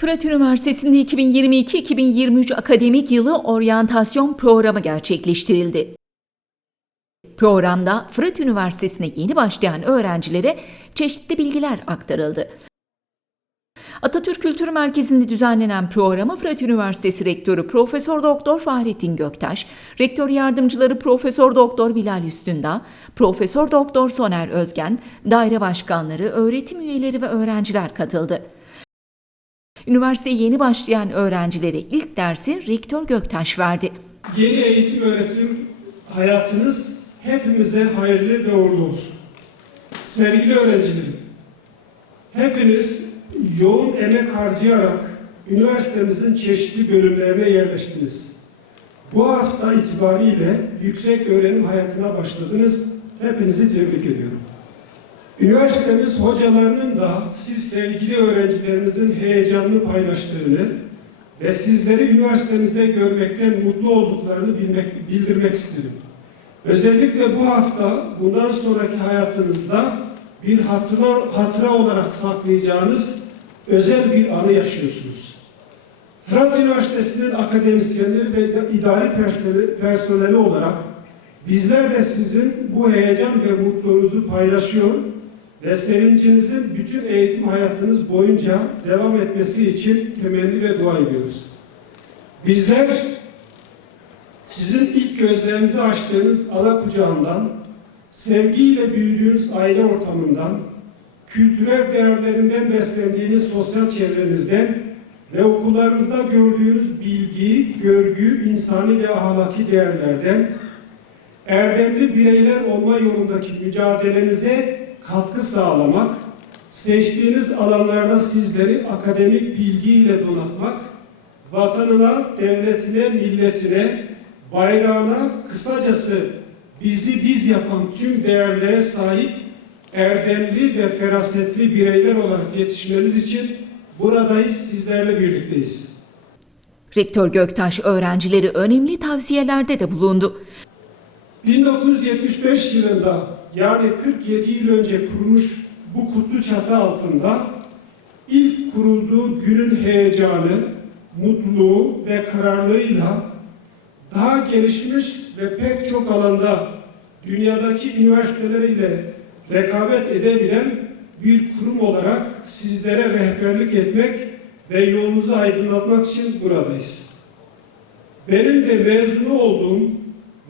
Fırat Üniversitesi'nde 2022-2023 akademik yılı oryantasyon programı gerçekleştirildi. Programda Fırat Üniversitesi'ne yeni başlayan öğrencilere çeşitli bilgiler aktarıldı. Atatürk Kültür Merkezi'nde düzenlenen programa Fırat Üniversitesi Rektörü Profesör Doktor Fahrettin Göktaş, Rektör Yardımcıları Profesör Doktor Bilal Üstündağ, Profesör Doktor Soner Özgen, daire başkanları, öğretim üyeleri ve öğrenciler katıldı. Üniversiteye yeni başlayan öğrencilere ilk dersi Rektör Göktaş verdi. Yeni eğitim öğretim hayatınız hepimize hayırlı ve uğurlu olsun. Sevgili öğrencilerim, hepiniz yoğun emek harcayarak üniversitemizin çeşitli bölümlerine yerleştiniz. Bu hafta itibariyle yüksek öğrenim hayatına başladınız. Hepinizi tebrik ediyorum. Üniversitemiz hocalarının da siz sevgili öğrencilerinizin heyecanını paylaştığını ve sizleri üniversitemizde görmekten mutlu olduklarını bilmek, bildirmek istedim. Özellikle bu hafta bundan sonraki hayatınızda bir hatıra, hatıra olarak saklayacağınız özel bir anı yaşıyorsunuz. Fırat Üniversitesi'nin akademisyenleri ve idari personeli, personeli olarak bizler de sizin bu heyecan ve mutluluğunuzu paylaşıyor ve sevincinizin bütün eğitim hayatınız boyunca devam etmesi için temenni ve dua ediyoruz. Bizler sizin ilk gözlerinizi açtığınız ana kucağından, sevgiyle büyüdüğünüz aile ortamından, kültürel değerlerinden beslendiğiniz sosyal çevrenizden ve okullarınızda gördüğünüz bilgi, görgü, insani ve ahlaki değerlerden, erdemli bireyler olma yolundaki mücadelenize katkı sağlamak, seçtiğiniz alanlarda sizleri akademik bilgiyle donatmak, vatanına, devletine, milletine, bayrağına, kısacası bizi biz yapan tüm değerlere sahip erdemli ve ferasetli bireyler olarak yetişmeniz için buradayız, sizlerle birlikteyiz. Rektör Göktaş öğrencileri önemli tavsiyelerde de bulundu. 1975 yılında yani 47 yıl önce kurulmuş bu kutlu çatı altında ilk kurulduğu günün heyecanı, mutluluğu ve kararlılığıyla daha gelişmiş ve pek çok alanda dünyadaki üniversiteleriyle rekabet edebilen bir kurum olarak sizlere rehberlik etmek ve yolunuzu aydınlatmak için buradayız. Benim de mezunu olduğum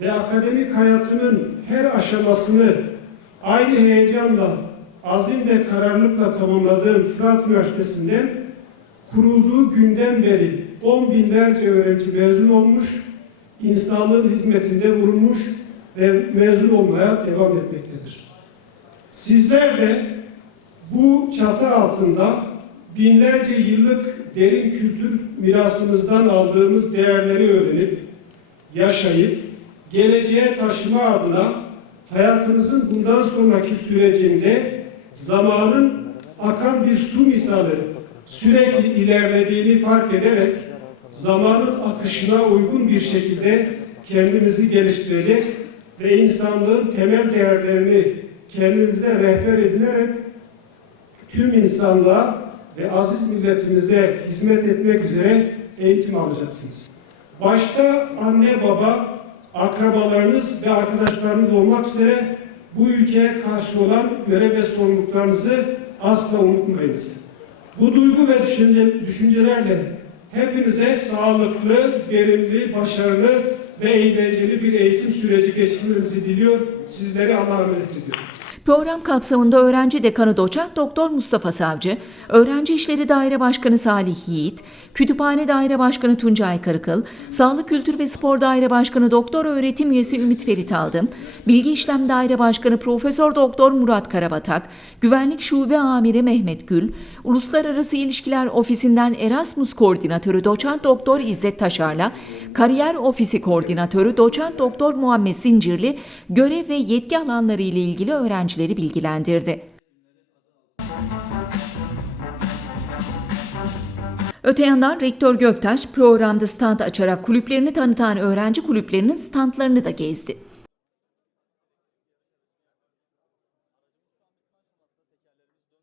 ve akademik hayatımın her aşamasını aynı heyecanla, azim ve kararlılıkla tamamladığım Fırat Üniversitesi'nden kurulduğu günden beri on binlerce öğrenci mezun olmuş, insanlığın hizmetinde bulunmuş ve mezun olmaya devam etmektedir. Sizler de bu çatı altında binlerce yıllık derin kültür mirasımızdan aldığımız değerleri öğrenip, yaşayıp, geleceğe taşıma adına hayatınızın bundan sonraki sürecinde zamanın akan bir su misali sürekli ilerlediğini fark ederek zamanın akışına uygun bir şekilde kendinizi geliştirecek ve insanlığın temel değerlerini kendinize rehber edinerek tüm insanlığa ve aziz milletimize hizmet etmek üzere eğitim alacaksınız. Başta anne baba, akrabalarınız ve arkadaşlarınız olmak üzere bu ülkeye karşı olan görev ve sorumluluklarınızı asla unutmayınız. Bu duygu ve düşünce, düşüncelerle hepinize sağlıklı, verimli, başarılı ve eğlenceli bir eğitim süreci geçirmenizi diliyor. Sizleri Allah'a emanet ediyorum. Program kapsamında öğrenci dekanı doçent Doktor Mustafa Savcı, öğrenci işleri daire başkanı Salih Yiğit, kütüphane daire başkanı Tuncay Karıkıl, sağlık kültür ve spor daire başkanı doktor öğretim üyesi Ümit Ferit Aldım, bilgi işlem daire başkanı Profesör Doktor Murat Karabatak, güvenlik şube amiri Mehmet Gül, uluslararası ilişkiler ofisinden Erasmus koordinatörü doçent doktor İzzet Taşar'la, kariyer ofisi koordinatörü doçent doktor Muhammed Zincirli, görev ve yetki alanları ile ilgili öğrencileri bilgilendirdi. Öte yandan Rektör Göktaş programda stand açarak kulüplerini tanıtan öğrenci kulüplerinin standlarını da gezdi.